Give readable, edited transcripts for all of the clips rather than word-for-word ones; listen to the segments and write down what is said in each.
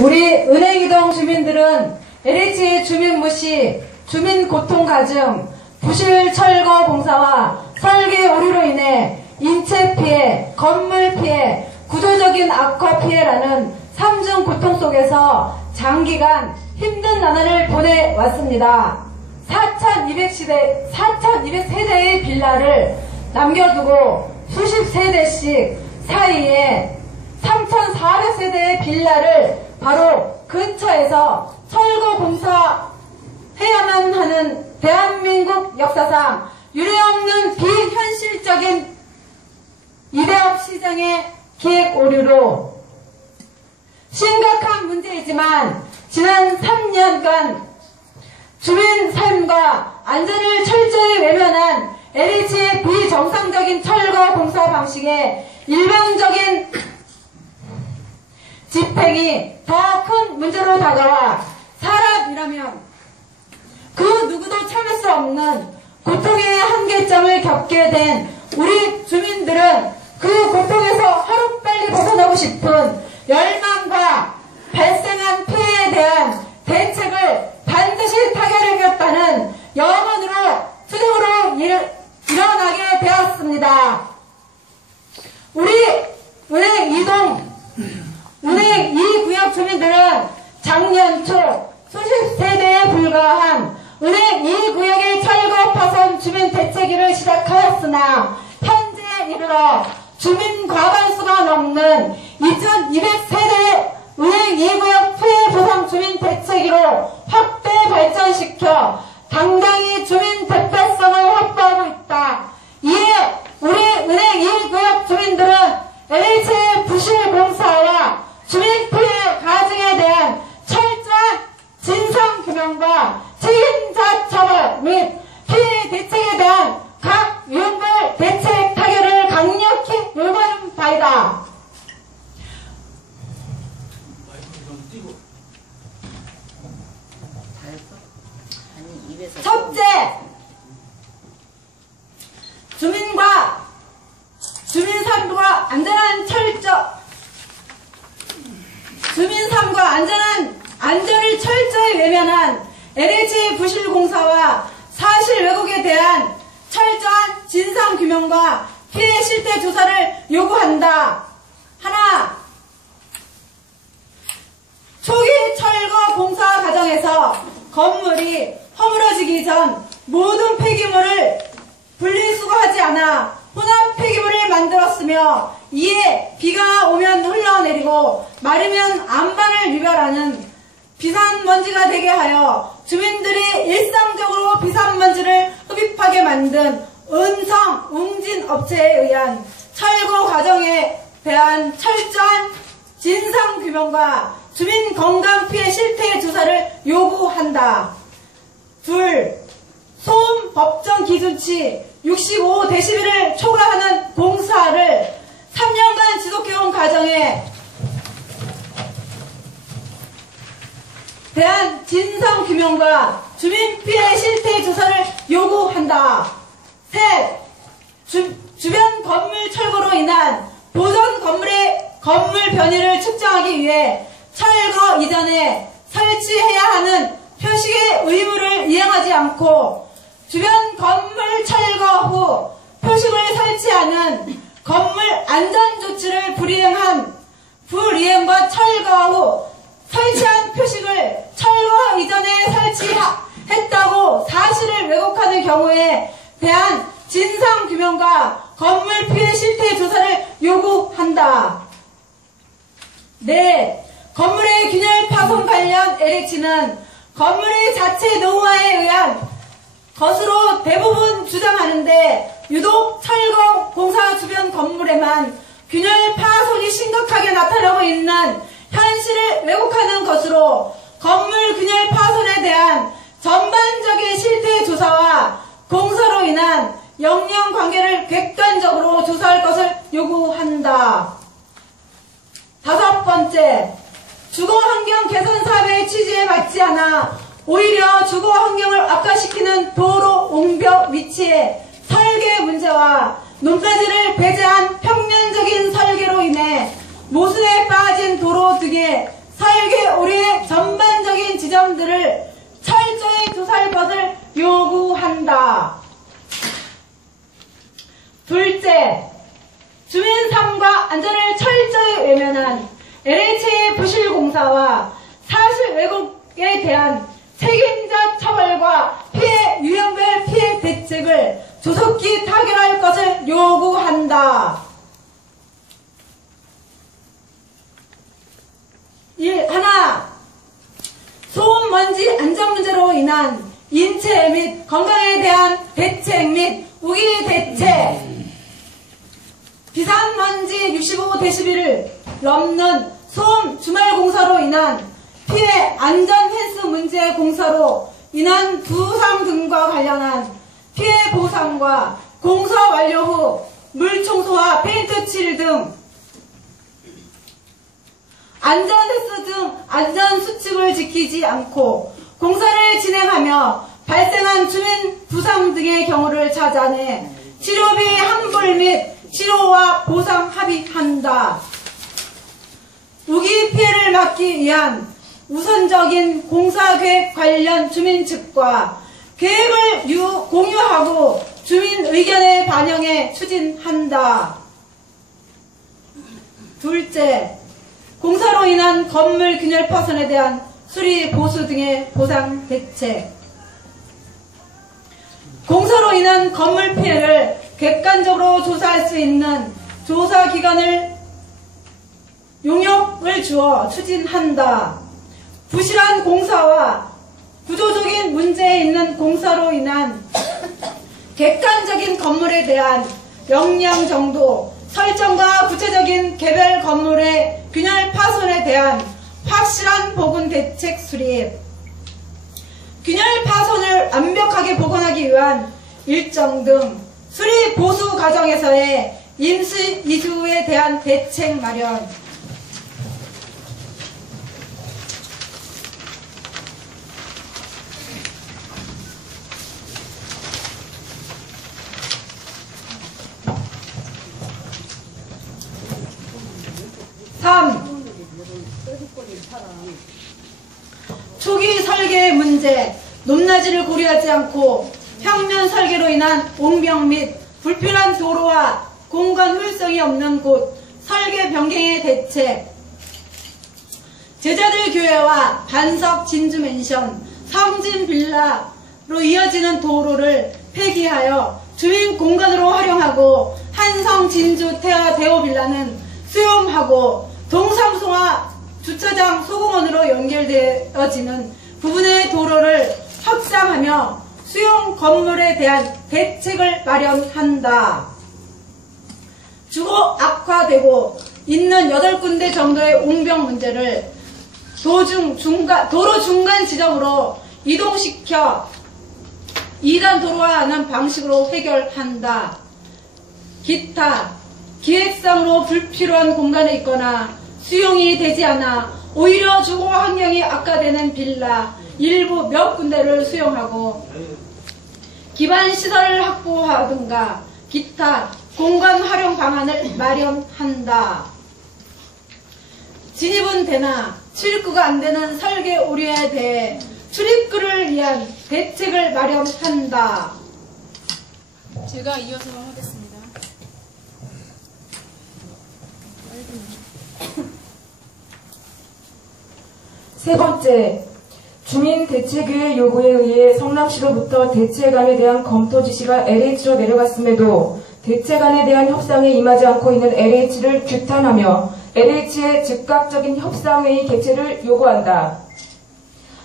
우리 은행이동 주민들은 LH 주민 무시, 주민 고통 가중, 부실 철거 공사와 설계 오류로 인해 인체 피해, 건물 피해, 구조적인 악화 피해라는 삼중 고통 속에서 장기간 힘든 나날을 보내왔습니다. 4,200세대의 빌라를 남겨두고 수십 세대씩 사이에 3,400세대의 빌라를 바로 근처에서 철거 공사해야만 하는 대한민국 역사상 유례없는 비현실적인 임대업 시장의 기획 오류로 심각한 문제이지만 지난 3년간 주민 삶과 안전을 철저히 외면한 LH의 비정상적인 철거 공사 방식의 일방적인 집행이 더 큰 문제로 다가와 사람이라면 그 누구도 참을 수 없는 고통의 한계점을 겪게 된 우리 주민들은 그 고통에서 하루빨리 벗어나고 싶은 열망과 발생한 피해에 대한 대책을 반드시 타결하겠다는 염원으로 투쟁으로 일어나게 되었습니다. 우리 은행 2구역 주민들은 작년 초 수십 세대에 불과한 은행 2구역의 철거 파손 주민 대책위를 시작하였으나 현재 이르러 주민 과반수가 넘는 2,200세대 은행 2구역 피해 보상 주민 대책위로 확대 발전시켜 당당히 주민 대표성을 확보하고 있다. 이에 우리 은행 2구역 주민들은 LH의 부실 공사와 주민 피해 가중에 대한 철저한 진상규명과 책임자 처벌 및 피해 대책에 대한 각 유형별 대책 타결을 강력히 요구하는 바이다. 첫째, 주민 삶과 안전을 철저히 외면한 LH 부실 공사와 사실 왜곡에 대한 철저한 진상규명과 피해 실태 조사를 요구한다. 하나, 초기 철거 공사 과정에서 건물이 허물어지기 전 모든 폐기물을 분리수거하지 않아 혼합 폐기물을 만들었으며 이에 비가 오면 흘러내리고 마르면 안반을 유발하는 비산먼지가 되게 하여 주민들이 일상적으로 비산먼지를 흡입하게 만든 은성 웅진 업체에 의한 철거 과정에 대한 철저한 진상규명과 주민 건강 피해 실태 조사를 요구한다. 둘, 소음 법정 기준치 65dB를 초과하는 공사를 3년간 지속해온 과정에 대한 진상규명과 주민 피해 실태 조사를 요구한다. 셋, 주변 건물 철거로 인한 보전 건물의 건물 변이를 측정하기 위해 철거 이전에 설치해야 하는 표식의 의무를 이행하지 않고 주변 건물 철거 후 표식을 설치하는 건물 안전조치를 불이행과 철거 후 설치한 표식을 철거 이전에 설치했다고 사실을 왜곡하는 경우에 대한 진상규명과 건물 피해 실태 조사를 요구한다. 네, 건물의 균열 파손 관련 LH는 건물의 자체 노후화에 의한 것으로 대부분 주장하는데 유독 철거 공사 주변 건물에만 균열 파손이 심각하게 나타나고 있는 현실을 왜곡하는 것으로 건물 균열 파손에 대한 전반적인 실태 조사와 공사로 인한 영향 관계를 객관적으로 조사할 것을 요구한다. 다섯 번째, 주거환경 개선 사업의 취지에 맞지 않아 오히려 주거환경을 악화시키는 도로 옹벽 위치의 설계 문제와 논바지를 배제한 평면적인 설계로 인해 모순에 빠진 도로 등의 설계 오류의 전반적인 지점들을 철저히 조사할 것을 요구한다. 둘째, 주민 삶과 안전을 철저히 외면한 LH의 부실공사와 사실 왜곡에 대한 책임자 처벌과 피해 유형별 피해 대책을 조속히 타결할 것을 요구한다. 하나, 소음 먼지 안전 문제로 인한 인체 및 건강에 대한 대책 및 우기 대책. 비산먼지 65dB를 넘는 소음 주말 공사로 인한 피해 안전 횟수 문제 공사로 인한 부상 등과 관련한 피해 보상과 공사 완료 후 물 청소와 페인트 칠 등 안전 횟수 등 안전 수칙을 지키지 않고 공사를 진행하며 발생한 주민 부상 등의 경우를 찾아내 치료비 환불 및 치료와 보상 합의한다. 우기 피해를 막기 위한 우선적인 공사계획 관련 주민 측과 계획을 공유하고 주민 의견에 반영해 추진한다. 둘째, 공사로 인한 건물 균열 파손에 대한 수리 보수 등의 보상 대책. 공사로 인한 건물 피해를 객관적으로 조사할 수 있는 조사 기관을 용역을 주어 추진한다. 부실한 공사와 구조적인 문제 있는 공사로 인한 객관적인 건물에 대한 영향 정도 설정과 구체적인 개별 건물의 균열 파손에 대한 확실한 복원 대책 수립. 균열 파손을 완벽하게 복원하기 위한 일정 등 수리 보수 과정에서의 임시 이주에 대한 대책 마련. 초기 설계 문제, 높낮이를 고려하지 않고 평면 설계로 인한 옹벽 및 불필요한 도로와 공간 효율성이 없는 곳 설계 변경의 대책. 제자들 교회와 반석 진주 맨션, 성진 빌라로 이어지는 도로를 폐기하여 주민 공간으로 활용하고 한성 진주 태화 대호 빌라는 수용하고 동사무소와 주차장 소공원으로 연결되어지는 부분의 도로를 확장하며 수용 건물에 대한 대책을 마련한다. 주거 악화되고 있는 8군데 정도의 옹벽 문제를 도로 중간 지점으로 이동시켜 2단 도로화하는 방식으로 해결한다. 기타, 기획상으로 불필요한 공간에 있거나 수용이 되지 않아 오히려 주거 환경이 악화되는 빌라 일부 몇 군데를 수용하고 기반 시설을 확보하든가 기타 공간 활용 방안을 마련한다. 진입은 되나 출입구가 안 되는 설계 오류에 대해 출입구를 위한 대책을 마련한다. 제가 이어서 하겠습니다. 세 번째, 주민대책위의 요구에 의해 성남시로부터 대책안에 대한 검토 지시가 LH로 내려갔음에도 대책안에 대한 협상에 임하지 않고 있는 LH를 규탄하며 LH의 즉각적인 협상회의 개최를 요구한다.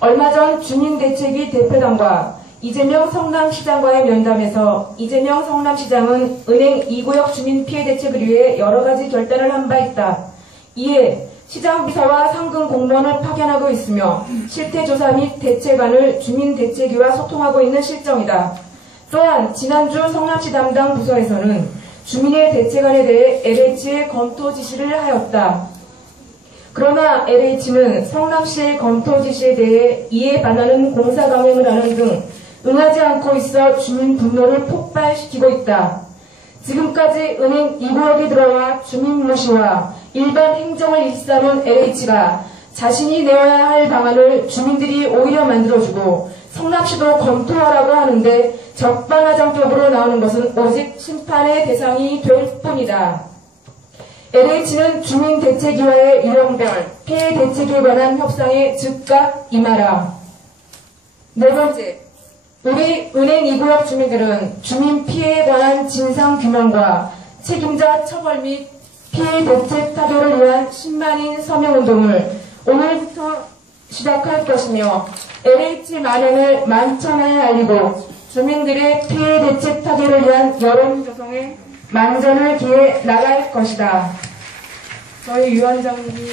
얼마 전 주민대책위 대표단과 이재명 성남시장과의 면담에서 이재명 성남시장은 은행 2구역 주민피해 대책을 위해 여러 가지 결단을 한 바 있다. 이에 시장비서와 상근 공무원을 파견하고 있으며 실태조사 및 대책안을 주민대책위와 소통하고 있는 실정이다. 또한 지난주 성남시 담당 부서에서는 주민의 대책안에 대해 LH에 검토 지시를 하였다. 그러나 LH는 성남시의 검토 지시에 대해 이에 반하는 공사 강행을 하는 등 응하지 않고 있어 주민 분노를 폭발시키고 있다. 지금까지 은행 2구역에 들어와 주민 무시와 일반 행정을 일삼은 LH가 자신이 내어야 할 방안을 주민들이 오히려 만들어주고 성남시도 검토하라고 하는데 적반하장적으로 나오는 것은 오직 심판의 대상이 될 뿐이다. LH는 주민대책위와의 유형별 피해 대책에 관한 협상에 즉각 임하라. 네 번째, 우리 은행 2구역 주민들은 주민 피해에 관한 진상규명과 책임자 처벌 및 피해 대책 타결을 위한 10만인 서명운동을 오늘부터 시작할 것이며 LH 만행을 만천하에 알리고 주민들의 피해 대책 타결을 위한 여론 조성에 만전을 기해 나갈 것이다. 저희 위원장님이